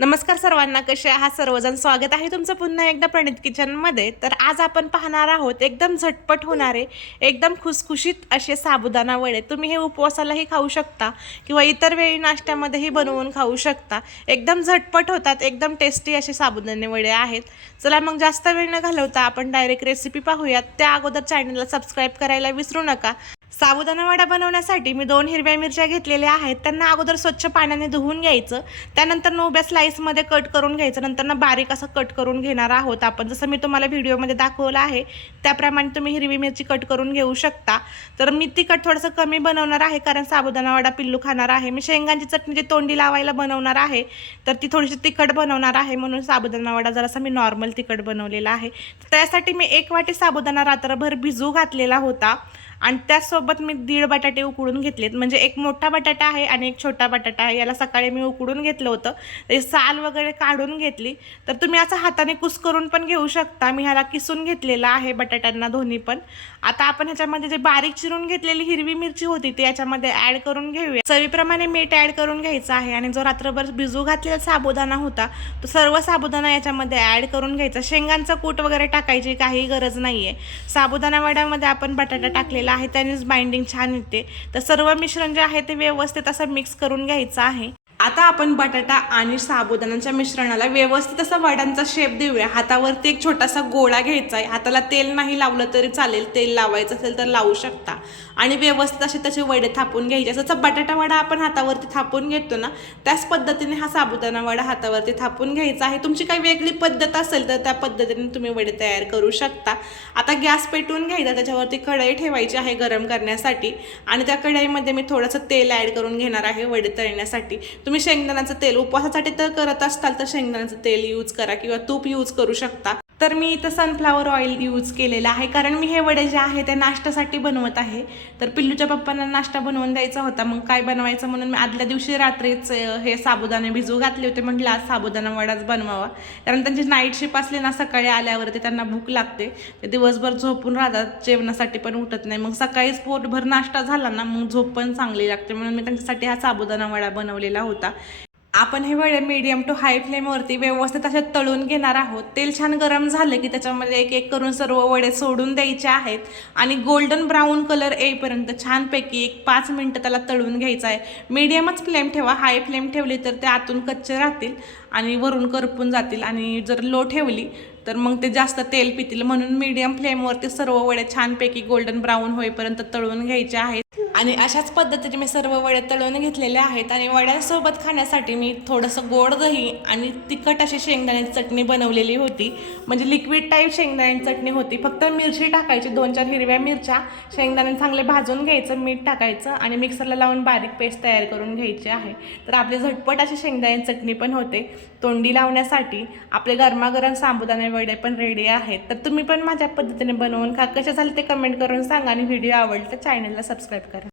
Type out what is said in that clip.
नमस्कार सर्वांना कसे आहात? सर्वजण स्वागत आहे तुमचं पुन्हा एकदा प्रणित किचनमध्ये. तर आज आपण पाहणार आहोत एकदम झटपट होणारे एकदम खुसखुशीत असे साबुदाणा वडे तुम्ही हे उपवासालाही खाऊ शकता किंवा इतर वेळी नाश्त्यामध्येही बनवून खाऊ शकता. एकदम झटपट होतात एकदम टेस्टी असे साबुदाणे वडे आहेत. चला मग जास्त वेळ न घालवता आपण डायरेक्ट रेसिपी पाहूयात. त्या अगोदर चॅनलला सबस्क्राईब करायला विसरू नका. साबुदाणा वडा बनवण्यासाठी मी दोन हिरव्या मिरच्या घेतलेल्या आहेत. त्यांना अगोदर स्वच्छ पाण्याने धुवून घ्यायचं. त्यानंतर उभ्या स्लाईसमध्ये कट करून घ्यायचं. नंतर ना बारीक असं कट करून घेणार आहोत आपण. जसं मी तुम्हाला व्हिडिओमध्ये दाखवलं आहे त्याप्रमाणे तुम्ही हिरवी मिरची कट करून घेऊ शकता. तर मी तिखट थोडंसं कमी बनवणार आहे कारण साबुदाणा वडा पिल्लू खाणार आहे. मी शेंगांची चटणी जी तोंडी लावायला बनवणार आहे तर ती थोडीशी तिखट बनवणार आहे. म्हणून साबुदाणा वडा जरासा मी नॉर्मल तिखट बनवलेला आहे. त्यासाठी मी एक वाटी साबुदाणा रात्रभर भिजू घातलेला होता. आणि त्याचसोबत मी दीड बटाटे उकडून घेतलेत. म्हणजे एक मोठा बटाटा आहे आणि एक छोटा बटाटा आहे. याला सकाळी मी उकडून घेतलं होतं. ते साल वगैरे काढून घेतली. तर तुम्ही असं हाताने कुस करून पण घेऊ शकता. मी ह्याला किसून घेतलेला आहे बटाट्यांना दोन्ही पण. आता आपण ह्याच्यामध्ये जे बारीक चिरून घेतलेली हिरवी मिरची होती ती याच्यामध्ये ॲड करून घेऊया. चवीप्रमाणे मीठ ॲड करून घ्यायचं आहे. आणि जो रात्रभर भिजू घातलेला साबुदाणा होता तो सर्व साबुदाणा याच्यामध्ये ॲड करून घ्यायचा. शेंगांचं कूट वगैरे टाकायची काही गरज नाही आहे साबुदाणा वड्यामध्ये आपण बटाटा टाकलेला आहे त्यानेच बाइंडिंग छान येते. तर सर्व मिश्रण जे आहे ते व्यवस्थित असं मिक्स करून घ्यायचं आहे. आता आपण बटाटा आणि साबुदाण्याच्या मिश्रणाला व्यवस्थित असा वड्यांचा शेप देऊया. हातावरती एक छोटासा गोळा घ्यायचा आहे हाताला तेल नाही लावलं तरी चालेल. तेल लावायचं असेल तर लावू शकता. आणि व्यवस्थित असे त्याचे वडे थापून घ्यायचे. जसा बटाटा वडा आपण हातावरती थापून घेतो ना त्याच पद्धतीने हा साबुदाणा वडा हातावरती थापून घ्यायचा आहे. तुमची काही वेगळी पद्धत असेल तर त्या पद्धतीने तुम्ही वडे तयार करू शकता. आता गॅस पेटवून घ्यायचा. त्याच्यावरती कढई ठेवायची आहे गरम करण्यासाठी. आणि त्या कढईमध्ये मी थोडंसं तेल ॲड करून घेणार आहे वडे तळण्यासाठी. तुम्ही शेंगदाण्याचं तेल उपवासासाठी तर करत असताल तर शेंगदाण्याचं तेल यूज करा किंवा तूप यूज करू शकता. तर मी इथं सनफ्लावर ऑइल यूज केलेलं आहे. कारण मी हे वडे जे आहे ते नाश्त्यासाठी बनवत आहे. तर पिल्लूच्या पप्पांना नाश्ता बनवून द्यायचा होता. मग काय बनवायचं म्हणून मी आदल्या दिवशी रात्रीच हे साबुदाणे भिजू घातले होते. म्हटलं आज साबुदाणा वडाच बनवावा. कारण त्यांची नाईट शिप असली ना सकाळी आल्यावरती त्यांना भूक लागते. ते दिवसभर झोपून राहतात. जेवणासाठी पण उठत नाही. मग सकाळीच पोटभर नाश्ता झाला ना मग झोप पण चांगली लागते. म्हणून मी त्यांच्यासाठी हा साबुदाणा वडा बनवलेला होता. आपण हे वडे मीडियम टू हाय फ्लेमवरती व्यवस्थित अशा तळून घेणार आहोत. तेल छान गरम झालं की त्याच्यामध्ये एक एक करून सर्व वडे सोडून द्यायचे आहेत. आणि गोल्डन ब्राऊन कलर येईपर्यंत छानपैकी एक पाच मिनटं त्याला तळून घ्यायचं आहे. मीडियमच फ्लेम ठेवा. हाय फ्लेम ठेवली तर ते आतून कच्चे राहतील आणि वरून करपून जातील. आणि जर लो ठेवली तर मग ते जास्त तेल पितील. म्हणून मीडियम फ्लेमवरती सर्व वडे छानपैकी गोल्डन ब्राऊन होईपर्यंत तळून घ्यायचे आहेत. आणि अशाच पद्धतीने मी सर्व वडे तळून घेतलेले आहेत. आणि वड्यांसोबत खाण्यासाठी मी थोडंसं गोड दही आणि तिखट अशी शेंगदाण्याची चटणी बनवलेली होती. म्हणजे लिक्विड टाईप शेंगदाण्याची चटणी होती. फक्त मिरची टाकायची दोन चार हिरव्या मिरच्या शेंगदाणे चांगले भाजून घ्यायचं मीठ टाकायचं आणि मिक्सरला लावून बारीक पेस्ट तयार करून घ्यायची आहे. तर आपली झटपट अशी शेंगदाण्याची चटणी पण होते. तोंडी लावण्यासाठी आपले गरमागरम साबुदाणे वडे पण रेडी आहेत. तर तुम्ही पण माझ्या पद्धतीने बनवून खा. कसे झाले ते कमेंट करून सांगा आणि व्हिडिओ आवडला तर चॅनलला सबस्क्राईब करा.